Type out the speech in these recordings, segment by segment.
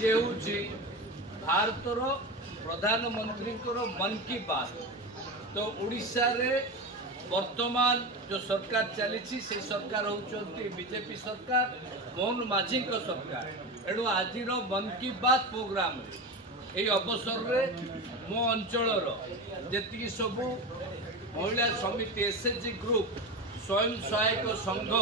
सी हूँ भारतर प्रधानमंत्री मन की बात। तो उड़ीसा रे वर्तमान जो सरकार चली से सरकार होती बीजेपी सरकार, मोहन माझी सरकार। एणु आज मन की बात प्रोग्राम ये अवसर में मो अंचल जी सबू महिला समिति एसएचजी ग्रुप स्वयं सहायक संघ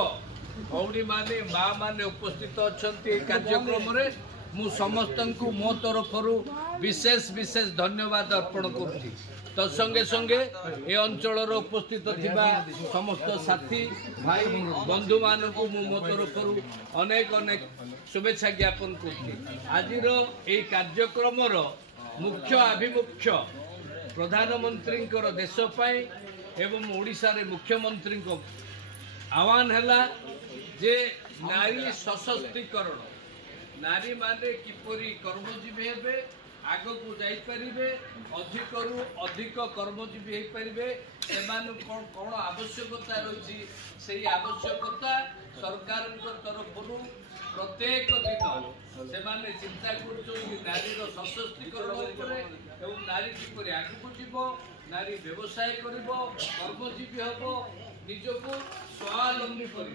भौणी माने माँ माने उपस्थित अच्छा कार्यक्रम रे मु समस्त को मो तरफ विशेष विशेष धन्यवाद अर्पण करुँची। तो संगे संगे ए अंचल उपस्थित थिबा समस्त साथी भाई बंधु मान को मो तरफ अनेक अनेक शुभेच्छा ज्ञापन करुँची। आज ये कार्यक्रम मुख्य आभिमुख्य प्रधानमंत्री देशपाई एवं ओडिशा रे मुख्यमंत्री को आह्वान है जे नारी सशक्तिकरण, नारी माने किपरि कर्मजीवी हेबे, आग को जाइपारे, अधिक रु अधिक कर्मजीवी हो पारे, कौन आवश्यकता रही से आवश्यकता सरकार तरफ प्रत्येक दिन से चिंता कर नारी सशक्तिकरण नारी किपरि आगू जीव, नारी व्यवसाय कर कर्मजीवी हम निजको स्वावलंबी कर।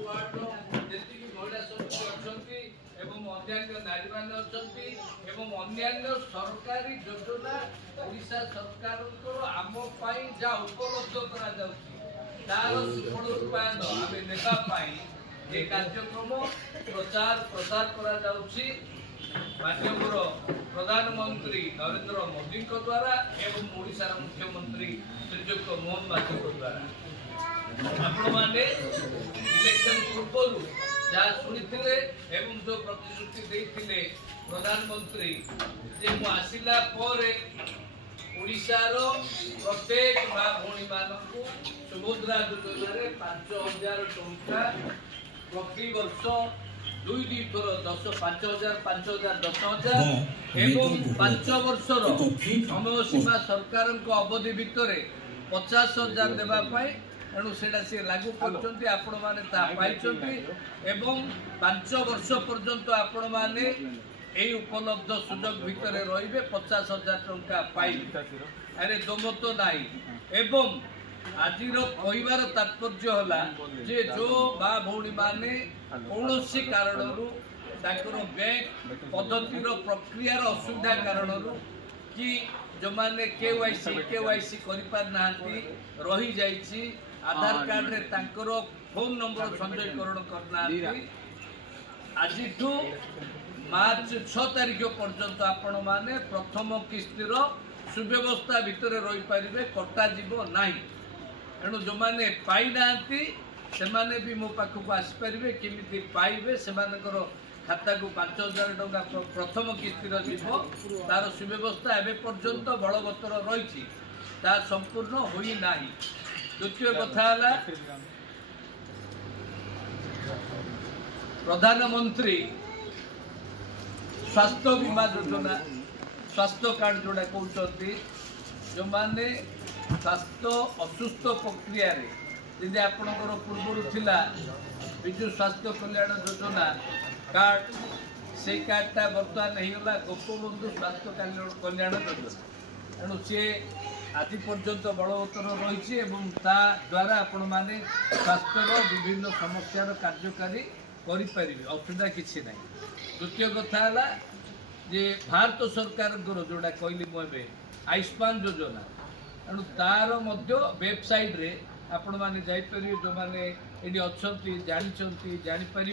वार्ड जी महिला समिति अच्छा नारी मान अच्छा सरकारी योजना ओडिशा सरकार आम जा उपलब्ध तार सुफल रूपायन आम ने कार्यक्रम प्रचार प्रसार करा माननीय प्रधानमंत्री नरेंद्र मोदी द्वारा एवं ओडिशा मुख्यमंत्री श्रीजुक्त मोहन माझी द्वारा आपण मैंने इलेक्शन पूर्व जहाँ शुणी एवं जो प्रतिश्रुति देते प्रधानमंत्री जे मु आसिला ओडिशार प्रत्येक माँ भौणी मान सुभद्रा योजना 5,000 टंका प्रति वर्ष 2 थर 5,000 10,000 एवं 5 वर्षर समय सीमा सरकार अवधि भितर 50,000 देवाई एणु से लागू कर 5 वर्ष पर्यंत आपण मैंने यही उपलब्ध सुजोग भितर रे 50,000 टंका पाइबे। अरे दोमत नाई एवं आज कहबार तात्पर्य है जे जो माँ भौणी माने कौन कारण बैंक पद्धतिर प्रक्रिया असुविधा कारण कि जो मैंने केवाईसी करना रही जाइए आधार कार्ड रे तांकर फोन नंबर संचयकरण करना आज मार्च 6 तारीख पर्यंत आपण माने प्रथम किस्तिर सुव्यवस्था भितर रही पारे कटा जीव नहीं। एणु जो मैंने पाई ना से भी मो पाखक आसपारे केमी पाइबे से खाता को 5,000 टंका प्रथम किस्तिर जीव तार सुव्यवस्था एवं पर्यंत बलवत्तर रही संपूर्ण होना। द्वितीय कथा प्रधानमंत्री स्वास्थ्य बीमा योजना स्वास्थ्य कार्ड जोड़ा कहते जो मैंने स्वास्थ्य असुस्थ प्रक्रिया जमी आपणकर पूर्व थिला विजु स्वास्थ्य कल्याण योजना कार्ड से कार्डटा बर्तमान होगा गोपबंधु स्वास्थ्य कल्याण योजना। एणु सी आज पर्यंत बलवत्तर रही द्वारा आपण मैंने स्वास्थ्यर विभिन्न समस्या कार्यकारी करें असुविधा किसी ना। द्वितीय कथा जे भारत सरकार जोड़ा कहली मुझे आयुष्मान योजना एणु तार वेबसाइट रे आपण मैंने जापर जो मैंने ये अच्छा जानी जापर।